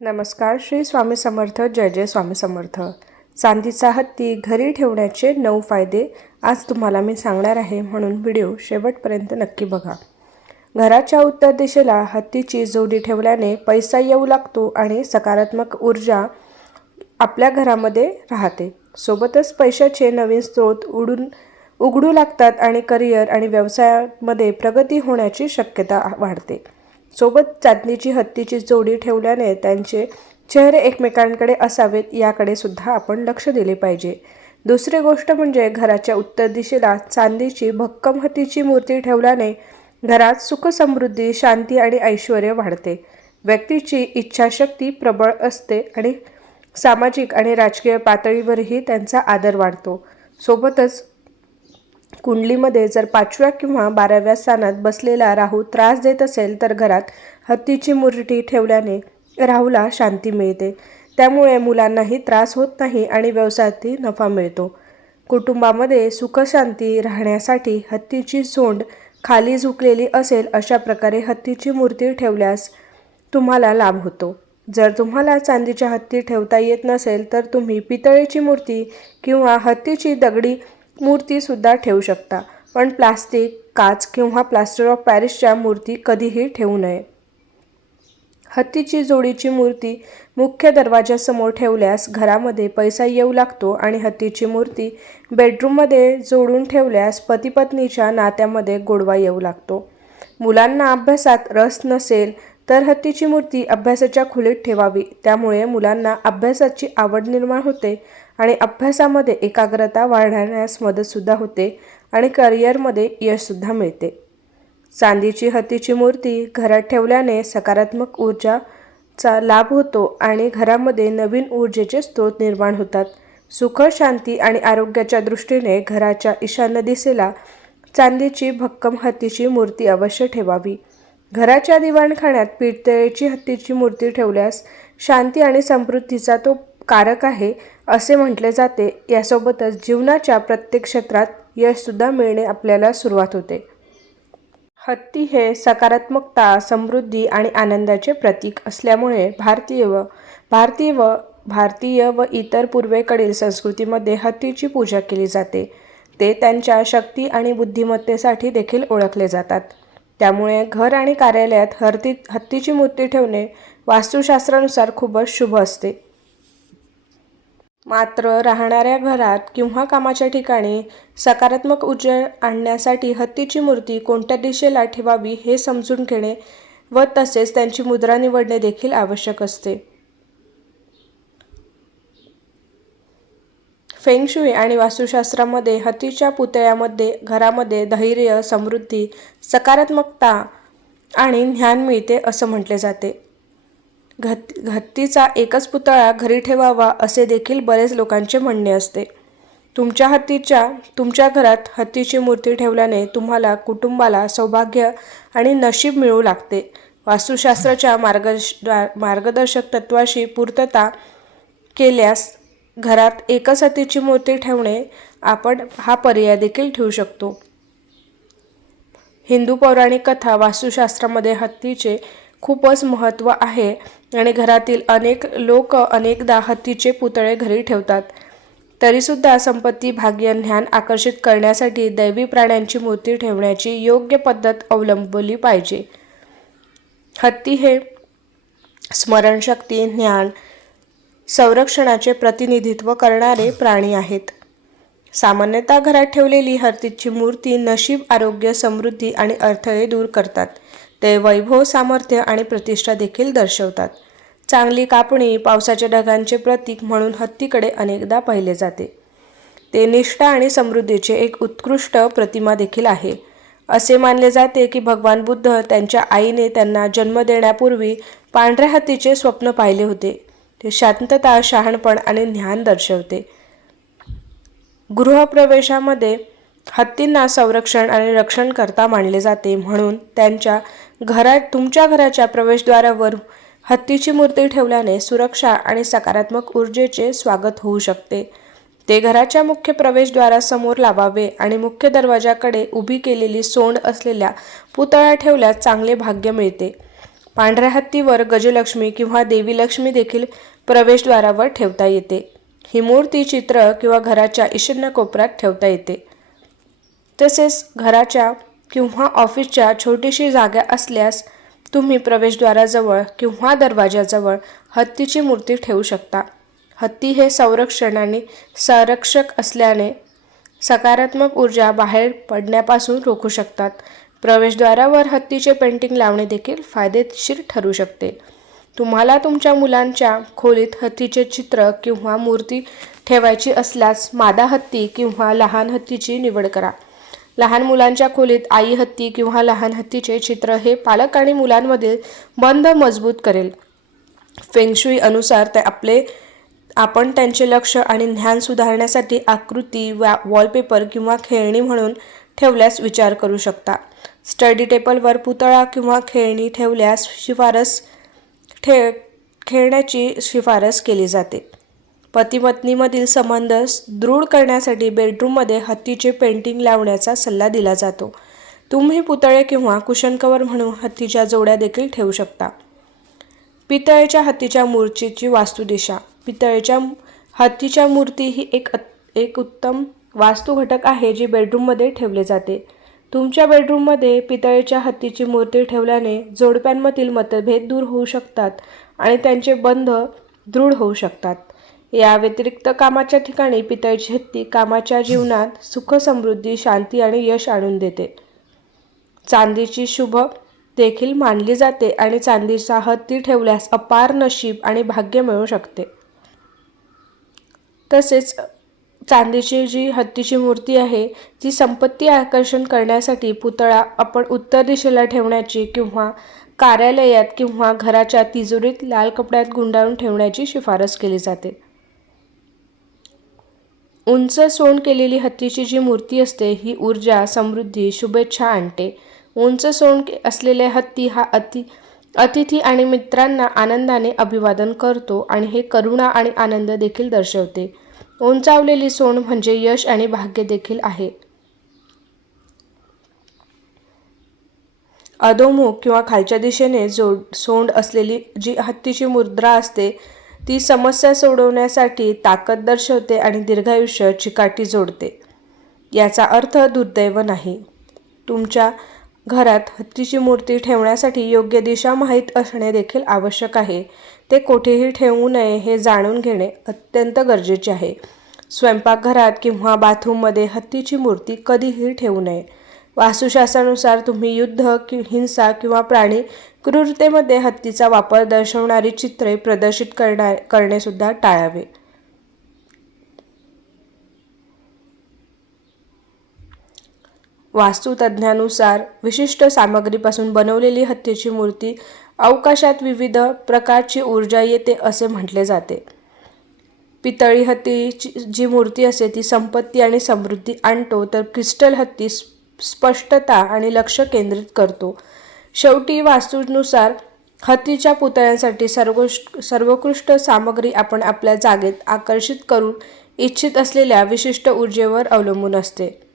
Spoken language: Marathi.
नमस्कार श्री स्वामी समर्थ जय जय स्वामी समर्थ. चांदीचा हत्ती घरी ठेवण्याचे नऊ फायदे आज तुम्हाला मी सांगणार आहे म्हणून व्हिडिओ शेवटपर्यंत नक्की बघा. घराच्या उत्तर दिशेला हत्तीची जोडी ठेवल्याने पैसा येऊ लागतो आणि सकारात्मक ऊर्जा आपल्या घरामध्ये राहते. सोबतच पैशाचे नवीन स्रोत उडून उघडू लागतात आणि करिअर आणि व्यवसायामध्ये प्रगती होण्याची शक्यता वाढते. सोबत चांदणीची हत्तीची जोडी ठेवल्याने त्यांचे चेहरे एकमेकांकडे असावेत याकडे सुद्धा आपण लक्ष दिले पाहिजे. दुसरी गोष्ट म्हणजे घराच्या उत्तर दिशेला चांदीची भक्कम हत्तीची मूर्ती ठेवल्याने घरात सुख समृद्धी शांती आणि ऐश्वर वाढते. व्यक्तीची इच्छाशक्ती प्रबळ असते आणि सामाजिक आणि राजकीय पातळीवरही त्यांचा आदर वाढतो. सोबतच कुंडलीमध्ये जर पाचव्या किंवा बाराव्या स्थानात बसलेला राहू त्रास देत असेल तर घरात हत्तीची मुरटी ठेवल्याने राहूला शांती मिळते. त्यामुळे मुलांनाही त्रास होत नाही आणि व्यवसायातही नफा मिळतो. कुटुंबामध्ये सुखशांती राहण्यासाठी हत्तीची सोंड खाली झुकलेली असेल अशा प्रकारे हत्तीची मूर्ती ठेवल्यास तुम्हाला लाभ होतो. जर तुम्हाला चांदीच्या हत्ती ठेवता येत नसेल तर तुम्ही पितळेची मूर्ती किंवा हत्तीची दगडी मूर्तीसुद्धा ठेवू शकता. पण प्लास्टिक काच किंवा प्लास्टर ऑफ पॅरिसच्या मूर्ती कधीही ठेवू नये. हत्तीची जोडीची मूर्ती मुख्य दरवाजासमोर ठेवल्यास घरामध्ये पैसा येऊ लागतो आणि हत्तीची मूर्ती बेडरूममध्ये जोडून ठेवल्यास पतीपत्नीच्या नात्यामध्ये गोडवा येऊ लागतो. मुलांना अभ्यासात रस नसेल तर हत्तीची मूर्ती अभ्यासाच्या खोलीत ठेवावी. त्यामुळे मुलांना अभ्यासाची आवड निर्माण होते आणि अभ्यासामध्ये एकाग्रता वाढण्यास मदतसुद्धा होते आणि करिअरमध्ये यशसुद्धा मिळते. चांदीची हत्तीची मूर्ती घरात ठेवल्याने सकारात्मक ऊर्जाचा लाभ होतो आणि घरामध्ये नवीन ऊर्जेचे स्रोत निर्माण होतात. सुख शांती आणि आरोग्याच्या दृष्टीने घराच्या ईशान्य दिशेला चांदीची भक्कम हत्तीची मूर्ती अवश्य ठेवावी. घराच्या दिवाणखाण्यात पितळेची हत्तीची मूर्ती ठेवल्यास शांती आणि समृद्धीचा तो कारक आहे असे म्हटले जाते. यासोबतच जीवनाच्या प्रत्येक क्षेत्रात यशसुद्धा मिळणे आपल्याला सुरुवात होते. हत्ती हे सकारात्मकता समृद्धी आणि आनंदाचे प्रतीक असल्यामुळे भारतीय व भारतीय व भारतीय व इतर पूर्वेकडील संस्कृतीमध्ये हत्तीची पूजा केली जाते. ते त्यांच्या शक्ती आणि बुद्धिमत्तेसाठी देखील ओळखले जातात. त्यामुळे घर आणि कार्यालयात हरती हत्तीची मूर्ती ठेवणे वास्तुशास्त्रानुसार खूपच शुभ असते. मात्र राहणाऱ्या घरात किंवा कामाच्या ठिकाणी सकारात्मक ऊर्जा आणण्यासाठी हत्तीची मूर्ती कोणत्या दिशेला ठेवावी हे समजून घेणे व तसेच त्यांची मुद्रा निवडणे देखील आवश्यक असते. फेंगशुई आणि वास्तुशास्त्रामध्ये हत्तीच्या पुतळ्यामध्ये घरामध्ये धैर्य समृद्धी सकारात्मकता आणि ज्ञान मिळते असं म्हटले जाते. घत हत्तीचा एकच पुतळा घरी ठेवावा असे देखील बरेच लोकांचे म्हणणे असते. तुमच्या हत्तीच्या तुमच्या घरात हत्तीची मूर्ती ठेवल्याने तुम्हाला कुटुंबाला सौभाग्य आणि नशीब मिळू लागते. वास्तुशास्त्राच्या मार्ग मार्गदर्शक तत्वाशी पूर्तता केल्यास घरात एकच हत्तीची मूर्ती ठेवणे आपण हा पर्याय देखील ठेवू शकतो. हिंदू पौराणिक कथा वास्तुशास्त्रामध्ये हत्तीचे खूपच महत्त्व आहे आणि घरातील अनेक लोक अनेकदा हत्तीचे पुतळे घरी ठेवतात. तरीसुद्धा संपत्ती भाग्य ज्ञान आकर्षित करण्यासाठी दैवी प्राण्यांची मूर्ती ठेवण्याची योग्य पद्धत अवलंबली पाहिजे. हत्ती हे स्मरणशक्ती ज्ञान संरक्षणाचे प्रतिनिधित्व करणारे प्राणी आहेत. सामान्यतः घरात ठेवलेली हत्तीची मूर्ती नशीब आरोग्य समृद्धी आणि अडथळे दूर करतात. ते वैभव सामर्थ्य आणि प्रतिष्ठा देखील दर्शवतात. चांगली कापणी पावसाच्या ढगांचे प्रतीक म्हणून हत्तीकडे अनेकदा पाहिले जाते. ते निष्ठा आणि समृद्धीचे एक उत्कृष्ट प्रतिमा देखील आहे. असे मानले जाते की भगवान बुद्ध त्यांच्या आईने त्यांना जन्म देण्यापूर्वी पांढऱ्या हत्तीचे स्वप्न पाहिले होते. ते शांतता शहाणपण आणि ज्ञान दर्शवते. गृहप्रवेशामध्ये हत्तींना संरक्षण आणि रक्षण करता मानले जाते म्हणून त्यांच्या घरात तुमच्या घराच्या प्रवेशद्वारावर हत्तीची मूर्ती ठेवल्याने सुरक्षा आणि सकारात्मक ऊर्जेचे स्वागत होऊ शकते. ते घराच्या मुख्य प्रवेशद्वारासमोर लावावे आणि मुख्य दरवाजाकडे उभी केलेली सोंड असलेल्या पुतळा ठेवल्यास चांगले भाग्य मिळते. पांढऱ्या हत्तीवर गजलक्ष्मी किंवा देवी लक्ष्मी देखील प्रवेशद्वारावर ठेवता येते. ही मूर्ती चित्र किंवा घराच्या ईशान्य कोपऱ्यात ठेवता येते. तसेच घराच्या किंवा ऑफिसच्या छोटीशी जागा असल्यास तुम्ही प्रवेशद्वाराजवळ किंवा दरवाजाजवळ हत्तीची मूर्ती ठेवू शकता. हत्ती हे संरक्षण आणि संरक्षक असल्याने सकारात्मक ऊर्जा बाहेर पडण्यापासून रोखू शकतात. प्रवेशद्वारावर हत्तीचे पेंटिंग लावणे देखील फायदेशीर ठरू शकते. तुम्हाला तुमच्या मुलांच्या खोलीत हत्तीचे चित्र किंवा मूर्ती ठेवायची असल्यास मादा हत्ती किंवा लहान हत्तीची निवड करा. लहान मुलांच्या खोलीत आई हत्ती किंवा लहान हत्तीचे चित्र हे पालक आणि मुलांमधील बंध मजबूत करेल. फेंगशुई अनुसार ते आपले आपण त्यांचे लक्ष आणि ज्ञान सुधारण्यासाठी आकृती वा वॉलपेपर किंवा खेळणी म्हणून ठेवल्यास विचार करू शकता. स्टडी टेबलवर पुतळा किंवा खेळणी ठेवल्यास शिफारस ठे खेळण्याची शिफारस केली जाते. पतीपत्नीमधील संबंध दृढ करण्यासाठी बेडरूममध्ये हत्तीचे पेंटिंग लावण्याचा सल्ला दिला जातो. तुम्ही पुतळे किंवा कुशन कवर म्हणून हत्तीच्या जोड्या देखील ठेवू शकता. पितळेच्या हत्तीच्या मूर्तीची वास्तुदिशा पितळेच्या हत्तीच्या मूर्ती ही एक एक उत्तम वास्तू घटक आहे जी बेडरूममध्ये ठेवले जाते. तुमच्या बेडरूममध्ये पितळेच्या हत्तीची मूर्ती ठेवल्याने जोडप्यांमधील मतभेद दूर होऊ शकतात आणि त्यांचे बंध दृढ होऊ शकतात. या व्यतिरिक्त कामाच्या ठिकाणी पितळची हत्ती कामाच्या जीवनात सुख समृद्धी शांती आणि यश आणून देते. चांदीची शुभ देखील मानली जाते आणि चांदीचा हत्ती ठेवल्यास अपार नशीब आणि भाग्य मिळू शकते. तसेच चांदीची जी हत्तीची मूर्ती आहे ती संपत्ती आकर्षण करण्यासाठी पुतळा आपण उत्तर दिशेला ठेवण्याची किंवा कार्यालयात किंवा घराच्या तिजोरीत लाल कपड्यात गुंडाळून ठेवण्याची शिफारस केली जाते. उंच सोंड केलेली हत्तीची जी मूर्ती असते ही ऊर्जा समृद्धी शुभेच्छा आणते. उंच सोंड असलेले हत्ती हा अति अतिथी आणि मित्रांना आनंदाने अभिवादन करतो आणि हे करुणा आणि आनंद देखील दर्शवते. उंचावलेली सोंड म्हणजे यश आणि भाग्य देखील आहे. अधोमुख किंवा खालच्या दिशेने जोड सोंड असलेली जी हत्तीची मुद्रा असते ती समस्या सोडवण्यासाठी ताकद दर्शवते आणि दीर्घायुष्य चिकाटी जोडते. याचा अर्थ दुर्दैव नाही. तुमच्या घरात हत्तीची मूर्ती ठेवण्यासाठी योग्य दिशा माहीत असणे देखील आवश्यक आहे. ते कोठेही ठेवू नये हे जाणून घेणे अत्यंत गरजेचे आहे. स्वयंपाकघरात किंवा बाथरूममध्ये हत्तीची मूर्ती कधीही ठेवू नये. वास्तुशास्त्रानुसार तुम्ही युद्ध कि हिंसा किंवा प्राणी क्रूरतेमध्ये हत्तीचा वापर दर्शवणारी चित्रे प्रदर्शित करणार करणेसुद्धा टाळावे. वास्तुतज्ञानुसार विशिष्ट सामग्रीपासून बनवलेली हत्तीची मूर्ती अवकाशात विविध प्रकारची ऊर्जा येते असे म्हटले जाते. पितळी हत्तीची जी मूर्ती असते ती संपत्ती आणि समृद्धी आणतो तर क्रिस्टल हत्ती स्पष्टता आणि लक्ष केंद्रित करतो. शेवटी वास्तूनुसार हत्तीच्या पुतळ्यांसाठी सर्वोष् सर्वोत्कृष्ट सामग्री आपण आपल्या जागेत आकर्षित करू इच्छित असलेल्या विशिष्ट ऊर्जेवर अवलंबून असते.